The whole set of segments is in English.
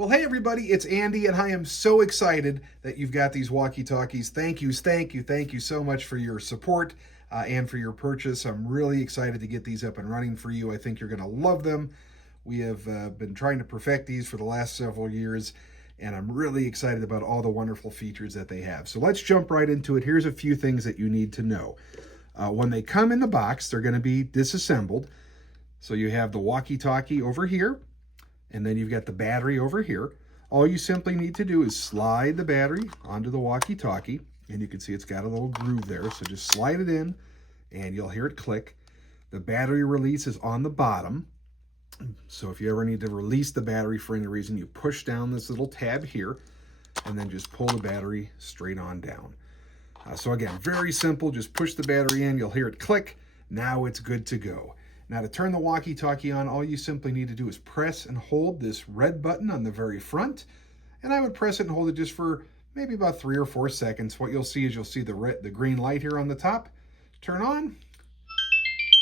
Well, hey everybody, it's Andy, and I am so excited that you've got these walkie-talkies. Thank you so much for your support and for your purchase. I'm really excited to get these up and running for you. I think you're going to love them. We have been trying to perfect these for the last several years, and I'm really excited about all the wonderful features that they have. So let's jump right into it. Here's a few things that you need to know. When they come in the box, they're going to be disassembled. So you have the walkie-talkie over here, and then you've got the battery over here. All you simply need to do is slide the battery onto the walkie-talkie, and you can see it's got a little groove there, so just slide it in, and you'll hear it click. The battery release is on the bottom, so if you ever need to release the battery for any reason, you push down this little tab here, and then just pull the battery straight on down. So again, very simple, just push the battery in, you'll hear it click, now it's good to go. Now to turn the walkie-talkie on, all you simply need to do is press and hold this red button on the very front. And I would press it and hold it just for maybe about 3 or 4 seconds. What you'll see is the green light here on the top turn on.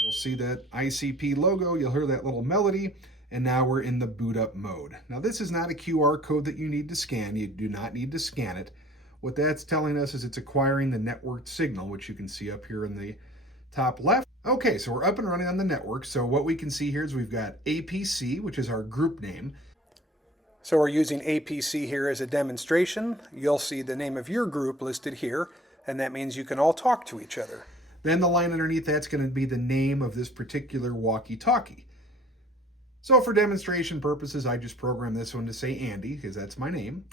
You'll see that ICP logo, you'll hear that little melody, and now we're in the boot up mode. Now this is not a QR code that you need to scan. You do not need to scan it. What that's telling us is it's acquiring the networked signal, which you can see up here in the top left. Okay, so we're up and running on the network. So what we can see here is we've got APC, which is our group name. So we're using APC here as a demonstration. You'll see the name of your group listed here, and that means you can all talk to each other. Then the line underneath that's going to be the name of this particular walkie-talkie. So for demonstration purposes, I just programmed this one to say Andy, because that's my name.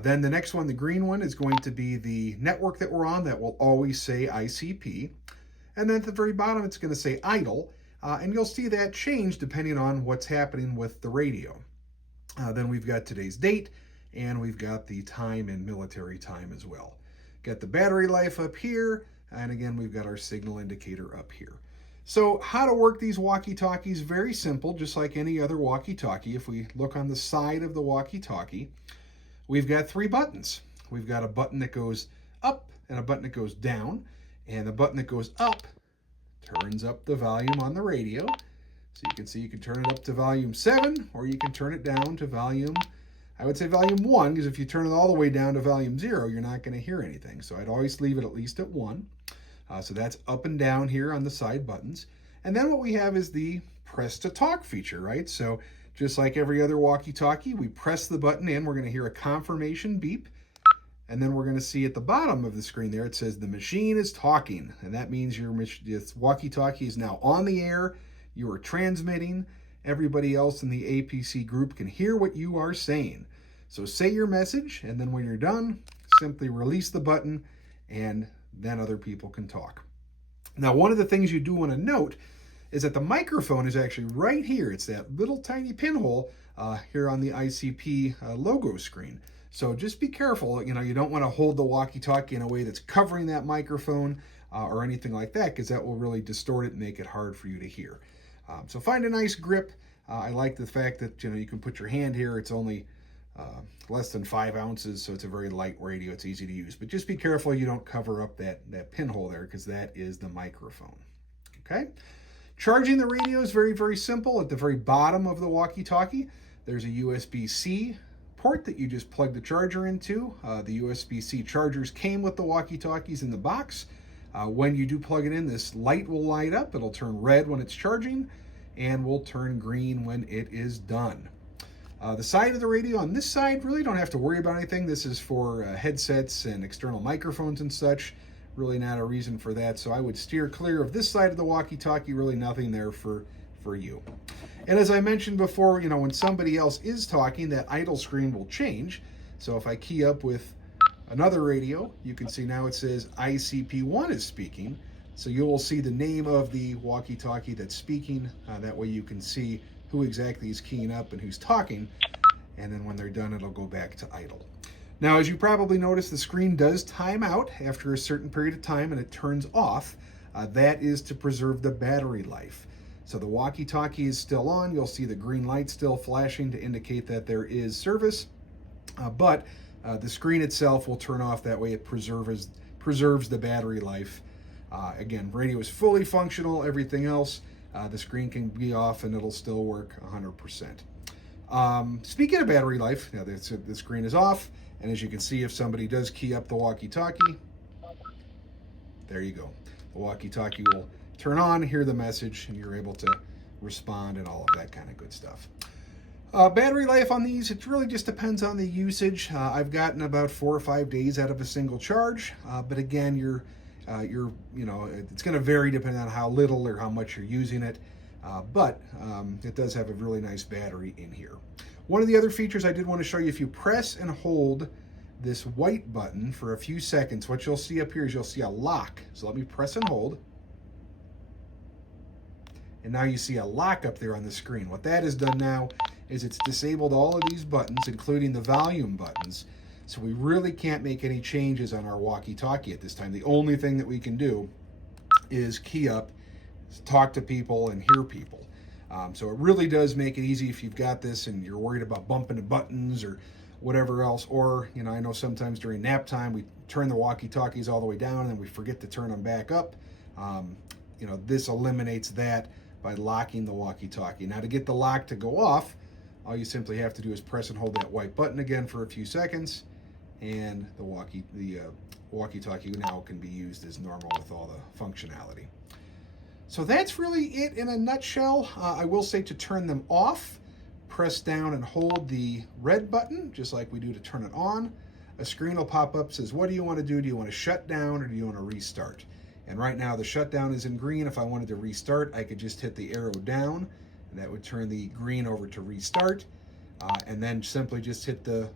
Then the next one, the green one, is going to be the network that we're on. That will always say ICP. And then at the very bottom, it's going to say idle, and you'll see that change depending on what's happening with the radio. Then we've got today's date, and we've got the time and military time as well. Got the battery life up here, and again, we've got our signal indicator up here. So how to work these walkie-talkies, very simple, just like any other walkie-talkie. If we look on the side of the walkie-talkie, we've got 3 buttons. We've got a button that goes up and a button that goes down. And the button that goes up turns up the volume on the radio. So you can see you can turn it up to volume 7, or you can turn it down to volume, I would say volume 1, because if you turn it all the way down to volume 0, you're not going to hear anything. So I'd always leave it at least at 1. So that's up and down here on the side buttons. And then what we have is the press to talk feature, right? So just like every other walkie-talkie, we press the button in, we're going to hear a confirmation beep. And then we're going to see at the bottom of the screen there, it says the machine is talking. And that means your walkie-talkie is now on the air. You are transmitting. Everybody else in the APC group can hear what you are saying. So say your message, and then when you're done, simply release the button, and then other people can talk. Now, one of the things you do want to note is that the microphone is actually right here. It's that little tiny pinhole here on the ICP logo screen. So just be careful, you don't want to hold the walkie-talkie in a way that's covering that microphone or anything like that, because that will really distort it and make it hard for you to hear. So find a nice grip. I like the fact that, you can put your hand here. It's only less than 5 ounces, so it's a very light radio. It's easy to use. But just be careful you don't cover up that pinhole there, because that is the microphone. Okay? Charging the radio is very, very simple. At the very bottom of the walkie-talkie, there's a USB-C port that you just plug the charger into. The USB-C chargers came with the walkie-talkies in the box. When you do plug it in, this light will light up. It'll turn red when it's charging and will turn green when it is done. The side of the radio on this side, really don't have to worry about anything. This is for headsets and external microphones and such. Really not a reason for that, so I would steer clear of this side of the walkie-talkie. Really nothing there for you. And as I mentioned before, when somebody else is talking, that idle screen will change. So if I key up with another radio, you can see now it says ICP1 is speaking. So you will see the name of the walkie-talkie that's speaking. That way you can see who exactly is keying up and who's talking. And then when they're done, it'll go back to idle. Now, as you probably noticed, the screen does time out after a certain period of time and it turns off. That is to preserve the battery life. So the walkie-talkie is still on. You'll see the green light still flashing to indicate that there is service, but the screen itself will turn off. That way it preserves the battery life. Again, radio is fully functional. Everything else, the screen can be off and it'll still work 100%. Speaking of battery life, now the screen is off, and as you can see, if somebody does key up the walkie-talkie, there you go. The walkie-talkie will turn on, hear the message, and you're able to respond and all of that kind of good stuff. Battery life on these, it really just depends on the usage. I've gotten about 4 or 5 days out of a single charge, but again, it's going to vary depending on how little or how much you're using it. But it does have a really nice battery in here. One of the other features I did want to show you, if you press and hold this white button for a few seconds, what you'll see up here is you'll see a lock. So let me press and hold. And now you see a lock up there on the screen. What that has done now is it's disabled all of these buttons, including the volume buttons. So we really can't make any changes on our walkie-talkie at this time. The only thing that we can do is key up, talk to people, and hear people. So it really does make it easy if you've got this and you're worried about bumping the buttons or whatever else. Or, I know sometimes during nap time we turn the walkie-talkies all the way down and we forget to turn them back up. This eliminates that by locking the walkie-talkie. Now, to get the lock to go off, all you simply have to do is press and hold that white button again for a few seconds, and the walkie-talkie now can be used as normal with all the functionality. So that's really it in a nutshell. I will say to turn them off, press down and hold the red button, just like we do to turn it on. A screen will pop up, says, what do you want to do? Do you want to shut down or do you want to restart? And right now the shutdown is in green. If I wanted to restart, I could just hit the arrow down, and that would turn the green over to restart. And then simply just hit the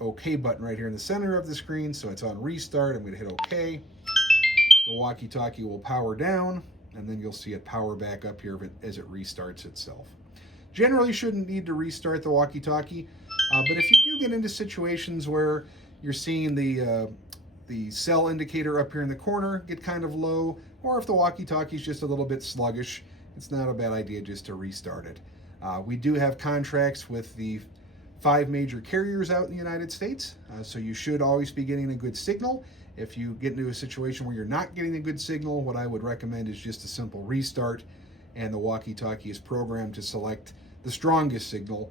OK button right here in the center of the screen. So it's on restart. I'm going to hit OK. The walkie-talkie will power down, and then you'll see it power back up here as it restarts itself. Generally shouldn't need to restart the walkie-talkie, but if you do get into situations where you're seeing the cell indicator up here in the corner get kind of low, or if the walkie-talkie is just a little bit sluggish, it's not a bad idea just to restart it. We do have contracts with the 5 major carriers out in the United States, so you should always be getting a good signal. If you get into a situation where you're not getting a good signal, what I would recommend is just a simple restart, and the walkie-talkie is programmed to select the strongest signal.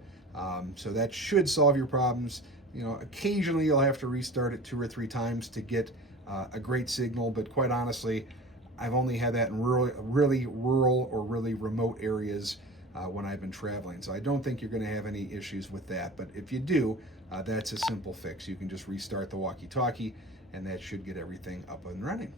So that should solve your problems. Occasionally you'll have to restart it 2 or 3 times to get a great signal, but quite honestly, I've only had that in really rural or really remote areas when I've been traveling. So I don't think you're going to have any issues with that. But if you do, that's a simple fix. You can just restart the walkie-talkie, and that should get everything up and running.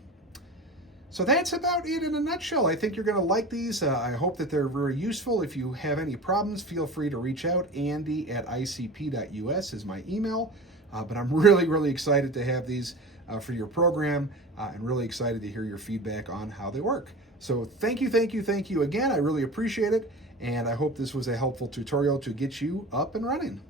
So that's about it in a nutshell. I think you're going to like these. I hope that they're very useful. If you have any problems, feel free to reach out. Andy@icp.us is my email. But I'm really excited to have these for your program, and really excited to hear your feedback on how they work. So thank you again. I really appreciate it, and I hope this was a helpful tutorial to get you up and running.